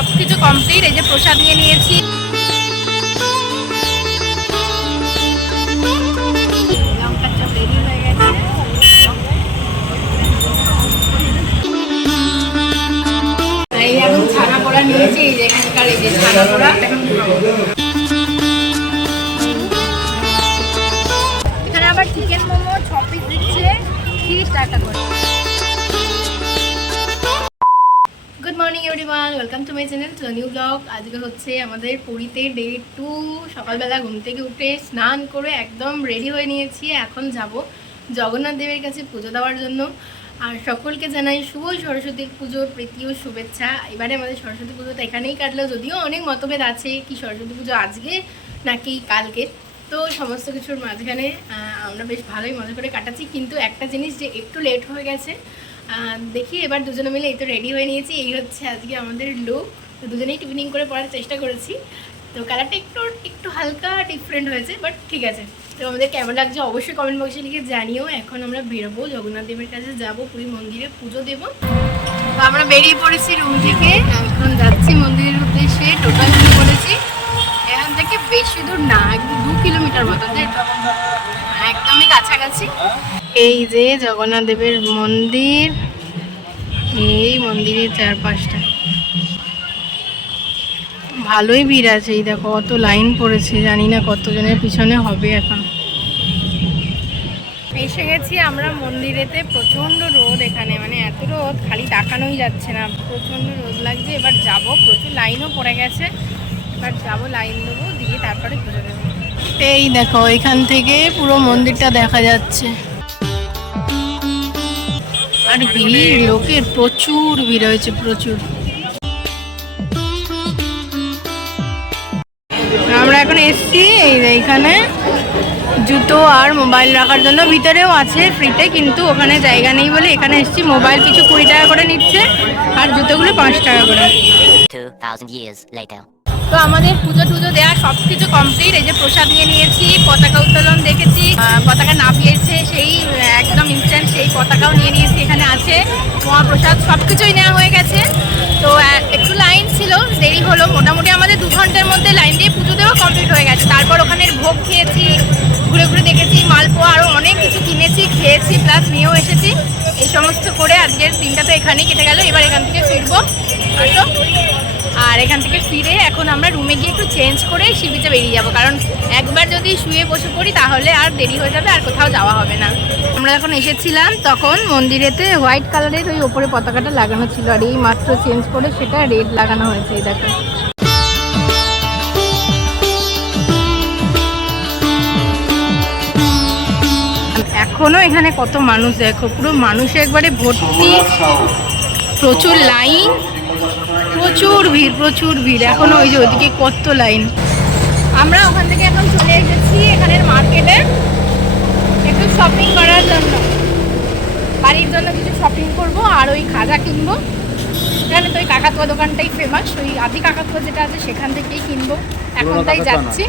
সবকিছু কমপ্লিট। এই যে প্রসাদ নিয়ে নিয়েছি। লঙ্কার চপ রেডি হয়ে গেছে। এই এখন ছানা পোড়া নিয়েছি। এই যে এখানকার এই যে ছানা পোড়া এখন এখানে আবার চিকেন মোমো 6 পিস দিচ্ছে 30 টাকা করে। Good morning everyone, welcome to my channel to new blog. আজকে হচ্ছে আমাদের পুরীতে ডে 2। সকালবেলা ঘুম থেকে উঠে স্নান করে একদম রেডি হয়ে নিয়েছি। এখন যাব জগন্নাথ দেবের কাছে পুজো দেওয়ার জন্য। আর সকলকে জানাই শুভ সরস্বতীর পুজোর প্রীতি ও শুভেচ্ছা। এবারে আমাদের সরস্বতী পুজোটা এখানেই কাটলো, যদিও অনেক মতভেদ আছে কি সরস্বতী পুজো আজকে নাকি কালকে। তো সমস্ত কিছুর মাঝখানে আমরা বেশ ভালোই মজা করে কাটাচ্ছি। কিন্তু একটা জিনিস যে একটু লেট হয়ে গেছে, দেখি এবার দুজনে মিলে এই তো রেডি হয়ে নিয়েছি। এই হচ্ছে আজকে আমাদের লুক। তো দুজনেই টিফিনিং করে পড়ার চেষ্টা করেছি। তো কালারটা একটু হালকা ডিফারেন্ট হয়েছে, বাট ঠিক আছে। তো আমাদের কেমন লাগছে অবশ্যই কমেন্ট বক্সে লিখে জানিও। এখন আমরা বেরোবো, জগন্নাথ দেবের কাছে যাবো, পুরী মন্দিরে পুজো দেবো। তো আমরা বেরিয়ে পড়েছি রুম থেকে, এখন যাচ্ছি মন্দিরের উদ্দেশ্যে। টোটাল করেছি এখান থেকে বেশি দূর না, একদম 2 কিলোমিটার মতো, একদমই কাছাকাছি। এই যে জগন্নাথ দেবের মন্দির, এই মন্দিরের চারপাশটা ভালোই ভিড় আছে। এই দেখো কত লাইন পড়েছে, জানি না কতজনের পিছনে হবে। এখন এসে গেছি আমরা মন্দিরেতে। প্রচণ্ড রোদ এখানে, মানে এত রোদ খালি তাকানোই যাচ্ছে না, প্রচণ্ড রোদ লাগছে। এবার যাব, প্রচুর লাইনও পড়ে গেছে। এবার যাবো, লাইন দেবো, দিয়ে তারপরে পুজো দেবো। এই দেখো এখান থেকে পুরো মন্দিরটা দেখা যাচ্ছে। আর ভিড়, লোকের প্রচুর ভিড় হয়েছে, প্রচুর। আমরা এখন এসছি এইখানে জুতো আর মোবাইল রাখার জন্য। ভিতরেও আছে ফ্রিতে, কিন্তু ওখানে জায়গা নেই বলে এখানে এসছি। মোবাইল পিছু 20 টাকা করে নিচ্ছে আর জুতোগুলো 5 টাকা করে। 2000 years later. তো আমাদের পুজো টুজো দেওয়া সব কিছু কমপ্লিট। এই যে প্রসাদ নিয়ে নিয়েছি, পতাকা উত্তোলন দেখেছি, পতাকা নামিয়েছে সেই একদম ইনস্ট্যান্ট সেই পতাকাও নিয়ে নিয়েছি। এখানে আছে মহাপ্রসাদ, সব কিছুই নেওয়া হয়ে গেছে। তো একটু লাইন ছিল, দেরি হলো। মোটামুটি আমাদের 2 ঘন্টার মধ্যে লাইন দিয়ে পুজো দেওয়া কমপ্লিট হয়ে গেছে। তারপর ওখানে ভোগ খেয়েছি, ঘুরে ঘুরে দেখেছি, মালপোয়া আরও অনেক কিছু কিনেছি, খেয়েছি, প্লাস নিয়েও এসেছি। এই সমস্ত করে আজকের দিনটা তো এখানেই কেটে গেল। এবার এখান থেকে ফিরবো। আর এখান থেকে ফিরে এখন আমরা রুমে গিয়ে একটু চেঞ্জ করে সি বিচে বেরিয়ে যাবো। কারণ একবার যদি শুয়ে বসে পড়ি তাহলে আর দেরি হয়ে যাবে, আর কোথাও যাওয়া হবে না। আমরা যখন এসেছিলাম তখন মন্দিরেতে হোয়াইট কালারের ওই ওপরে পতাকাটা লাগানো ছিল, আর এই মাত্র চেঞ্জ করে সেটা রেড লাগানো হয়েছে। এই দেখো এখনো এখানে কত মানুষ, দেখো পুরো মানুষে একবারে ভর্তি, প্রচুর লাইন, প্রচুর ভিড়, প্রচুর ভিড়। এখনো ওই যে ওইদিকে কত লাইন। আমরা ওখান থেকে এখন চলে এসেছি এখানের মার্কেটে একটু শপিং করার জন্য, বাড়ির জন্য কিছু শপিং করব আর ওই খাজা কিনবো। এখানে তো ওই কাকাতুয়া দোকানটাই ফেমাস, ওই আদি কাকাতুয়া যেটা আছে সেখান থেকেই কিনবো। এখন তাই যাচ্ছি।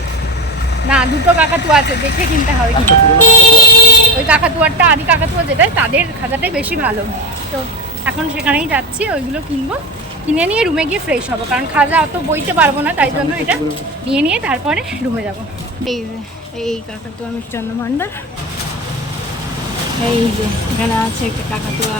না, 2টো কাকাতুয়া আছে, দেখে কিনতে হবে। ওই কাকাতুয়ারটা, আদি কাকাতুয়া যেটা, তাদের খাজাটাই বেশি ভালো। তো এখন সেখানেই যাচ্ছি, ওইগুলো কিনবো। কিনে নিয়ে রুমে গিয়ে ফ্রেশ হবো, কারণ খাজা অত বইতে পারবো না, তাই জন্য এটা নিয়ে তারপরে রুমে যাব। এই যে এই কাকাতুয়া মিষ্টান্ন ভান্ডার, এই যে এখানে আছে একটা কাকাতুয়া।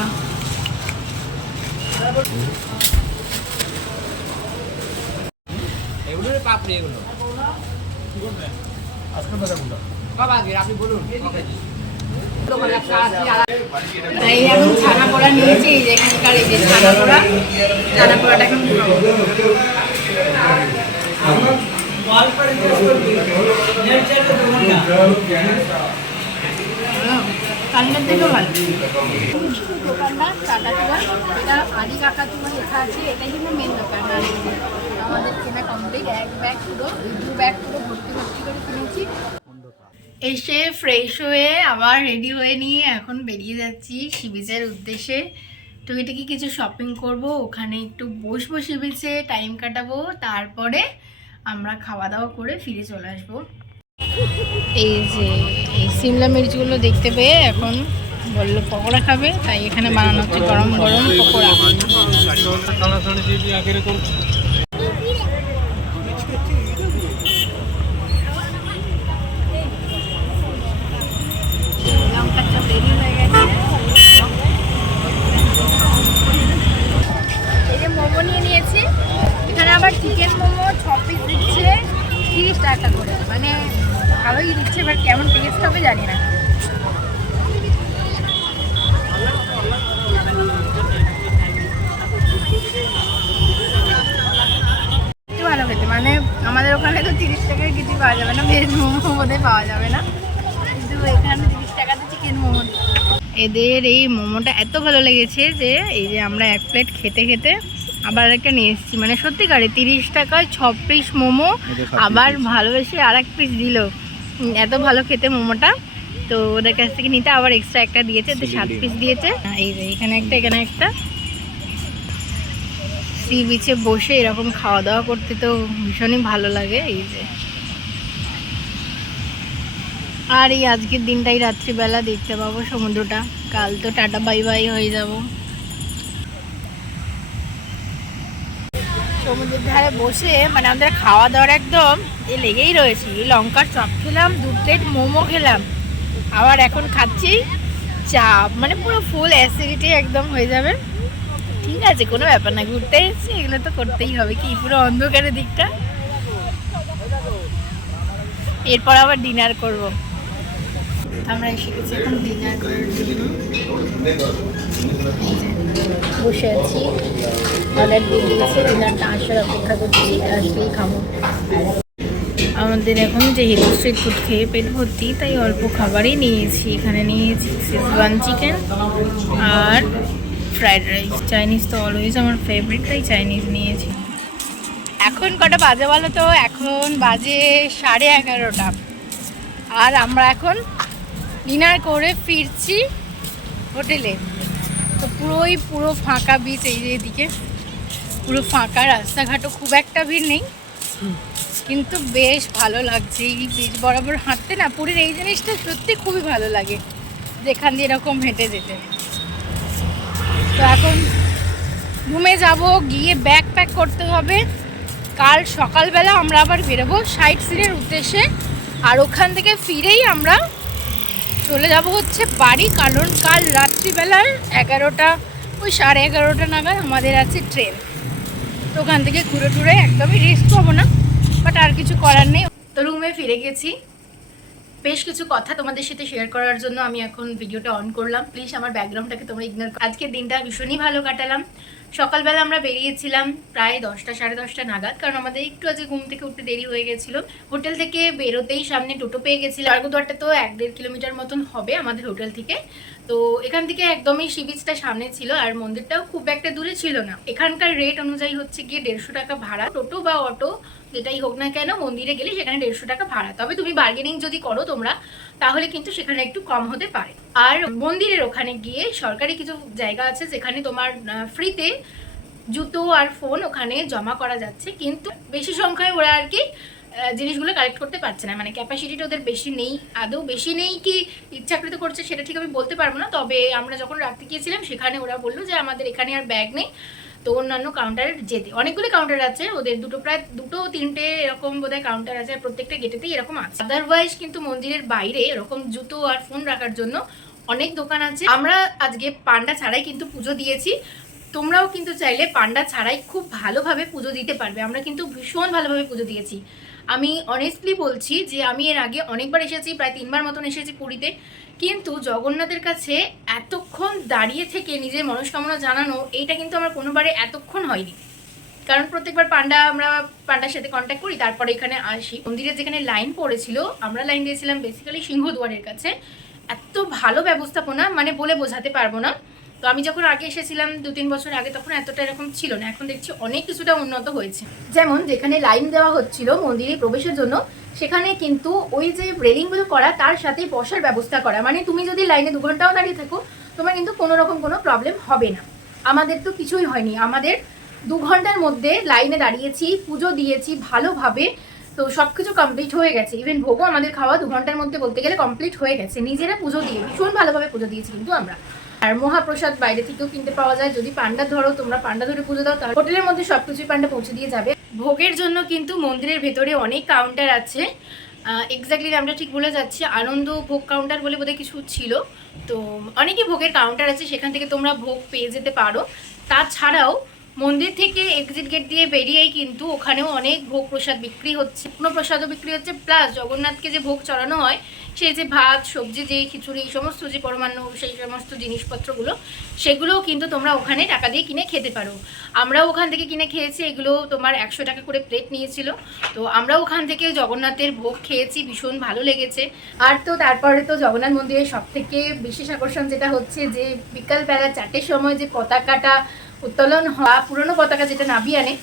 এই এখন ছানা পোড়া নিয়েছি। এই যে এখানকার এই যে ছানা পোড়াটা এখন কালকের থেকেও ভালো। দোকানটা কাকাতুয়া, এটা আদি কাকাতুয়া লেখা আছে, এটাই কিন্তু মেন দোকান। আমাদের কেনা কমপ্লিট, 1 ব্যাগ পুরো, 2 ব্যাগ পুরো ভর্তি করে কিনেছি। এসে ফ্রেশ হয়ে আবার রেডি হয়ে নিয়ে এখন বেরিয়ে যাচ্ছি সি বিচের উদ্দেশ্যে। টুকিটাকি কিছু শপিং করব, ওখানে একটু বসবো সি বিচে, টাইম কাটাবো, তারপরে আমরা খাওয়া দাওয়া করে ফিরে চলে আসবো। এই যে এই সিমলা মির্চগুলো দেখতে পেয়ে এখন বললো পকোড়া খাবে, তাই এখানে বানানো হচ্ছে গরম গরম পকোড়া। সব রেডি হয়ে গেছে। এই যে মোমো নিয়ে নিয়েছি, এখানে আবার চিকেন মোমো 6 পিস দিচ্ছে 30 টাকা করে, মানে ভালোই দিচ্ছে, এবার কেমন টেস্ট হবে জানি না। একটু ভালো খেতে, মানে আমাদের ওখানে তো 30 টাকায় কিছু পাওয়া যাবে না, ভেজ মোমো বোধহয় পাওয়া যাবে না, কিন্তু এখানে 30 টাকাতে চিকেন মোমো। এদের এই মোমোটা এত ভালো লেগেছে যে এই যে আমরা এক প্লেট খেতে খেতে আবার একটা নিয়ে এসেছি, মানে সত্যিকারে 30 টাকায় 6 পিস মোমো, আবার ভালোবেসে আর এক পিস দিল। এত ভালো খেতে মোমোটা, তো ওদের কাছ থেকে নিতে আবার এক্সট্রা একটা দিয়েছে, তো 7 পিস দিয়েছে। এই যে এখানে একটা, এখানে একটা। সি বিচে বসে এরকম খাওয়া দাওয়া করতে তো ভীষণই ভালো লাগে। এই যে আর এই আজকের দিনটাই রাত্রিবেলা দেখতে পাবো সমুদ্রটা, কাল তো টাটা বাই বাই হয়ে যাব। সমুদ্রের ধারে বসে মানে আমাদের খাওয়া দাওয়ার একদম লেগেই রয়েছে। লঙ্কার চপ খেলাম, 2 প্লেট মোমো খেলাম, আবার এখন খাচ্ছি চা, মানে পুরো ফুল অ্যাসিডিটি একদম হয়ে যাবে। ঠিক আছে, কোনো ব্যাপার না, ঘুরতে এসেছি, এগুলো তো করতেই হবে। কি পুরো অন্ধকারের দিকটা, এরপর আবার ডিনার করব। আমরা এসে গেছি এখন ডিনার করার জন্য, বসে আছি, অর্ডার দিয়ে দিয়েছি, ডিনারটা আসার অপেক্ষা করছি, আসলেই খাবো। আমাদের এখন যেহেতু স্ট্রিট ফুড খেয়ে পেট ভর্তি, তাই অল্প খাবারই নিয়েছি। এখানে নিয়েছি শেজওয়ান চিকেন আর ফ্রাইড রাইস। চাইনিজ তো অলওয়েজ আমার ফেভারিট, তাই চাইনিজ নিয়েছি। এখন কটা বাজে বলো তো? এখন বাজে 11:30, আর আমরা এখন ডিনার করে ফিরছি হোটেলে। তো পুরো ফাঁকা বিচ, এই যে এদিকে পুরো ফাঁকা, রাস্তাঘাটও খুব একটা ভিড় নেই, কিন্তু বেশ ভালো লাগছে এই বিচ বরাবর হাঁটতে না। পুরীর এই জিনিসটা সত্যি খুবই ভালো লাগে, যেখান দিয়ে এরকম হেঁটে যেতে। তো এখন রুমে যাব, গিয়ে ব্যাগ প্যাক করতে হবে। কাল সকালবেলা আমরা আবার বেরোবো সাইট সিনের উদ্দেশ্যে, আর ওখান থেকে ফিরেই আমরা চলে যাব হচ্ছে বাড়ি, কারণ কাল রাত্রিবেলার 11টা, ওই 11:30 নাগাদ আমাদের আছে ট্রেন। তো ওখান থেকে ঘুরে টুরে একদমই রেস্ট পাবো না, বাট আর কিছু করার নেই। তো রুমে ফিরে গেছি, বেশ কিছু কথা তোমাদের সাথে শেয়ার করার জন্য আমি এখন ভিডিওটা অন করলাম। প্লিজ আমার ব্যাকগ্রাউন্ডটাকে তোমরা ইগনোর করো। আজকের দিনটা ভীষণই ভালো কাটালাম। সকালবেলা আমরা বেরিয়েছিলাম প্রায় 10টা 10:30 নাগাদ, কারণ আমাদের একটু আজকে ঘুম থেকে উঠতে দেরি হয়ে গেছিলো। হোটেল থেকে বেরোতেই সামনে টোটো পেয়ে গেছিলাম। স্বর্গদ্বারটা তো 1-1.5 কিলোমিটার মতন হবে আমাদের হোটেল থেকে। তো এখান থেকে একদমই সি বিচটা সামনে ছিল, আর মন্দিরটাও খুব একটা দূরে ছিল না। এখানকার রেট অনুযায়ী হচ্ছে গিয়ে 150 টাকা ভাড়া, টোটো বা অটো যেটাই হোক না কেন, মন্দিরে গেলে সেখানে 150 টাকা ভাড়া। তবে তুমি বার্গেনিং যদি করো তোমরা, তাহলে কিন্তু সেখানে একটু কম হতে পারে। আর মন্দিরের ওখানে গিয়ে সরকারি কিছু জায়গা আছে যেখানে তোমার ফ্রিতে জুতো আর ফোন ওখানে জমা করা যাচ্ছে, কিন্তু বেশি সংখ্যায় ওরা আর কি জিনিসগুলো কালেক্ট করতে পারছে না, মানে ক্যাপাসিটিটা ওদের বেশি নেই। আদৌ বেশি নেই কি ইচ্ছাকৃত করছে সেটা ঠিক আমি বলতে পারবো না। তবে আমরা যখন রাখতে গিয়েছিলাম সেখানে ওরা বললো যে আমাদের এখানে আর ব্যাগ নেই, তো অন্যান্য কাউন্টারে যেতে। অনেকগুলো কাউন্টার আছে ওদের, প্রায় 2-3টে এরকম বোধহয় কাউন্টার আছে, আর প্রত্যেকটা গেটেতেই এরকম আছে। আদারওয়াইজ কিন্তু মন্দিরের বাইরে এরকম জুতো আর ফোন রাখার জন্য অনেক দোকান আছে। আমরা আজকে পান্ডা ছাড়াই কিন্তু পুজো দিয়েছি। তোমরাও কিন্তু চাইলে পান্ডা ছাড়াই খুব ভালোভাবে পুজো দিতে পারবে। আমরা কিন্তু ভীষণ ভালোভাবে পুজো দিয়েছি। আমি অনেস্টলি বলছি যে আমি এর আগে অনেকবার এসেছি, প্রায় 3বার মতন এসেছি পুরীতে, কিন্তু জগন্নাথের কাছে এতক্ষণ দাঁড়িয়ে থেকে নিজের মনস্কামনা জানানো, এইটা কিন্তু আমার কোনোবারে এতক্ষণ হয়নি। কারণ প্রত্যেকবার আমরা পান্ডার সাথে কন্ট্যাক্ট করি, তারপরে এখানে আসি। মন্দিরে যেখানে লাইন পড়েছিল, আমরা লাইন দিয়েছিলাম বেসিক্যালি সিংহদুয়ারের কাছে। এত ভালো ব্যবস্থাপনা, মানে বলে বোঝাতে পারবো না। তো আমি যখন আগে এসেছিলাম 2-3 বছর আগে, তখন এতটা এরকম ছিল না। এখন দেখছি অনেক কিছুটা উন্নত হয়েছে। যেমন যেখানে লাইন দেওয়া হচ্ছিল মন্দিরে প্রবেশের জন্য, সেখানে কিন্তু ওই যে রেলিংগুলো করা, তার সাথে বসার ব্যবস্থা করা, মানে তুমি যদি লাইনে 2 ঘন্টাও দাঁড়িয়ে থাকো, তোমার কিন্তু কোনো রকম কোনো প্রবলেম হবে না। আমাদের তো কিছুই হয়নি, আমাদের 2 ঘন্টার মধ্যে লাইনে দাঁড়িয়েছি, পুজো দিয়েছি ভালোভাবে। তো সব কিছু কমপ্লিট হয়ে গেছে, ইভেন ভোগও আমাদের খাওয়া 2 ঘন্টার মধ্যে বলতে গেলে কমপ্লিট হয়ে গেছে। নিজেরা পুজো দিয়ে ভীষণ ভালোভাবে পুজো দিয়েছি কিন্তু আমরা। আর মহাপ্রসাদ বাইরে থেকেও কিনতে পাওয়া যায়। যদি পান্ডা ধরো, তোমরা পান্ডা ধরে পুজো দাও, তাহলে হোটেলের মধ্যে সবকিছুই পান্ডা পৌঁছে দিয়ে যাবে। ভোগের জন্য কিন্তু মন্দিরের ভেতরে অনেক কাউন্টার আছে, এক্স্যাক্টলি নামটা ঠিক ভুলে যাচ্ছি, আনন্দ ভোগ কাউন্টার বলে বোধহয় কিছু ছিল। তো অনেকই ভোগের কাউন্টার আছে, সেখান থেকে তোমরা ভোগ পেয়ে যেতে পারো। তাছাড়াও মন্দির থেকে এক্সিট গেট দিয়ে বেরিয়েই কিন্তু ওখানেও অনেক ভোগ প্রসাদ বিক্রি হচ্ছে, কোনো প্রসাদও বিক্রি হচ্ছে, প্লাস জগন্নাথকে যে ভোগ চড়ানো হয় সেই যে ভাত সবজি যে খিচুড়ি এই সমস্ত যে পরমান্ন সেই সমস্ত জিনিসপত্রগুলো সেগুলোও কিন্তু তোমরা ওখানে টাকা দিয়ে কিনে খেতে পারো। আমরাও ওখান থেকে কিনে খেয়েছি, এগুলো তোমার 100 টাকা করে প্লেট নিয়েছিল। তো আমরাও ওখান থেকে জগন্নাথের ভোগ খেয়েছি, ভীষণ ভালো লেগেছে। আর তো তারপরে তো জগন্নাথ মন্দিরের সব থেকে বিশেষ আকর্ষণ যেটা হচ্ছে যে বিকালবেলা 4টের সময় যে পতাকাটা উত্তোলন হওয়া, পুরনো পতাকা যেটা নাবিয়ে আনে,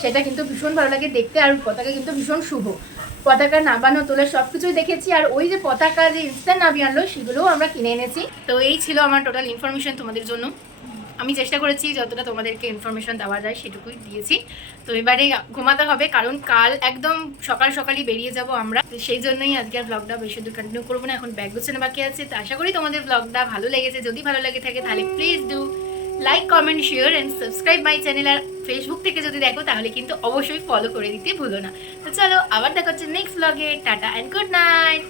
সেটা কিন্তু ভীষণ ভালো লাগে দেখতে। আর পতাকা কিন্তু ভীষণ শুভ, পতাকা নাবানো তোলা সব কিছুই দেখেছি। আর ওই যে পতাকা যে ইনস্ট্যান্ট নাবিয়ে আনলো সেগুলোও আমরা কিনে এনেছি। তো এই ছিল আমার টোটাল ইনফরমেশন তোমাদের জন্য। আমি চেষ্টা করেছি যতটা তোমাদেরকে ইনফরমেশন দেওয়া যায় সেটুকুই দিয়েছি। তো এবারে ঘুমাতে হবে, কারণ কাল একদম সকাল সকালই বেরিয়ে যাব আমরা। তো সেই জন্যই আজকে আর ব্লগটা বেশি দূর কন্টিনিউ করবো না, এখন ব্যাগ গোছানো বাকি আছে। তো আশা করি তোমাদের ব্লগটা ভালো লেগেছে। যদি ভালো লেগে থাকে তাহলে please do like, comment, share and subscribe my channel. আর ফেসবুক থেকে যদি দেখো তাহলে কিন্তু অবশ্যই ফলো করে দিতে ভুলো না। তো চলো আবার দেখা হচ্ছে নেক্সট ব্লগে। Tata and good night.